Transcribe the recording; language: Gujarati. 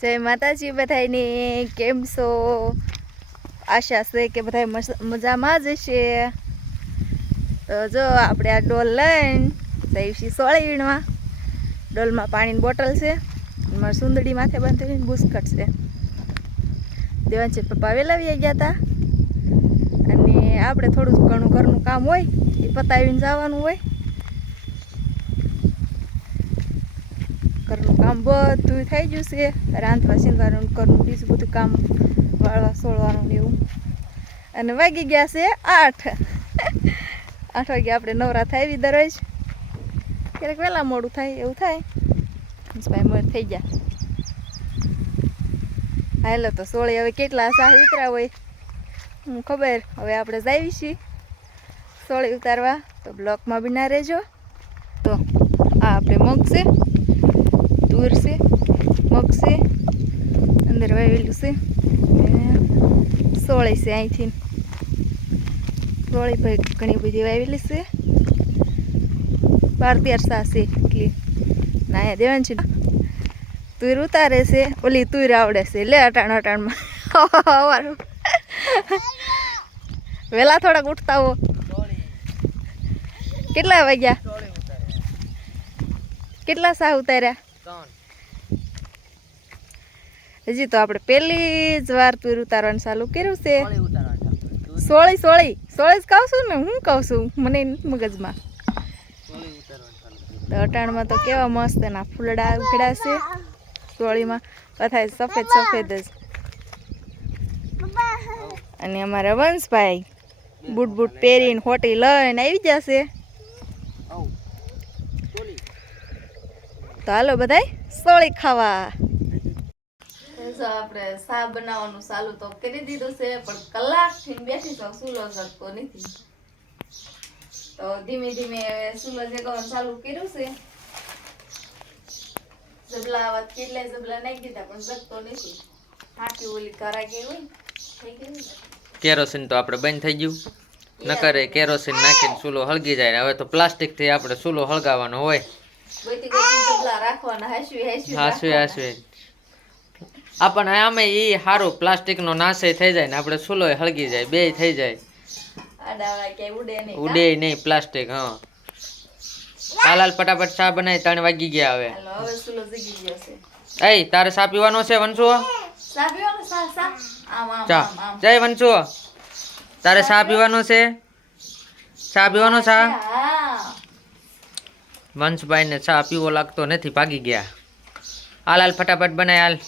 જય માતાજી બધાયની, કેમ છો? આશા છે કે બધા મજામાં જ છે તો જો આપણે આ ડોલ લઈને જઈશી સોળી વીણવા ડોલમાં પાણીની બોટલ છે. મારી સુંદડી માથે બાંધીને બુસ્કટ છે. દેવાંશી પપ્પા વહેલા આવી ગયા હતા અને આપણે થોડું ઘણું ઘરનું કામ હોય, એ પતાવીને જવાનું હોય. ઘરનું કામ બધું થઈ ગયું છે રાંધવા સિંગારનું ઘરનું બીજું બધું કામ વાળવા, સોળવાનું ને એવું. અને વાગી ગયા છે આઠ. આઠ વાગે આપણે નવરા થાય દરરોજ. ક્યારેક વહેલા મોડું થાય, એવું થાય. ભાઈ મોડ થઈ ગયા. હાલો તો સોળે હવે કેટલા સાહ ઉતરા હોય? હું ખબર. હવે આપણે જાવી છીએ સોળે ઉતારવા. તો બ્લોકમાં બી ના રહેજો. તો આ આપણે મગ છે તુર છે મગ છે અંદર વાવેલું છે સોળી છે અહીંથી. સોળી ભાઈ ઘણી બધી વાવેલી છે. બાર તેર સા છે એટલી. ના, અહીંયા દેવાનું છે. તુર ઉતારે છે, ઓલી તુર આવડે છે, લે અટાણ અટાણમાં. વહેલા થોડાક ઉઠતા હો. કેટલા વાગ્યા? કેટલા સા ઉતાર્યા? હજી તો આપણે પહેલી જ વાર તુર ઉતારવાનું ચાલુ કર્યું છે. સોળી સોળી સોળી. જ કહું છું ને હું કહું છું? મને મગજમાં. તો અટાણમાં તો કેવા મસ્ત એના ફૂલડા ઉઘડા છે. સોળીમાં બધા સફેદ સફેદ જ. અને અમારા વંશભાઈ બૂટ બૂટ પહેરીને હોટી લઈને આવી જશે તો હાલો બધાય સોળી ખાવા. આપણે સા બનાવવાનું ચાલુ તો કરી દીધું છે પણ કલાકથી બેઠી તો સુલો શકતો નથી. તો ધીમે ધીમે હવે સુલો જગવાનું ચાલુ કર્યું છે. જબલા વાત કેટલા જબલા નાખી દીધા પણ જગતો નથી. હાથી ઓલી કરા ગઈ હોય થઈ કેરોસીન તો આપણે બંધ થઈ ગયું. નકરે કેરોસીન નાખીને ચૂલો હળગી જાય ને હવે તો પ્લાસ્ટિકથી આપણે ચૂલો હળગાવવાનો હોય. આપણને આમે ઈ સારું પ્લાસ્ટિક નો નાશે થઈ જાય ને આપણે સુલો હળગી જાય બે થઈ જાય. ઉડે નહીં પ્લાસ્ટિક હા. હાલાલ હાલ ફટાફટ ચા બનાવી ત્રણ વાગી ગયા હવે. છે. એ તારે ચા પીવાનો છે વંશુ ચા જય વંશુ તારે ચા પીવાનો છે? ચા પીવાનો ચા? હા વંશભાઈ ચા પીવો લાગતો નથી ભાગી ગયા. હાલ હાલ ફટાફટ બનાય હાલ.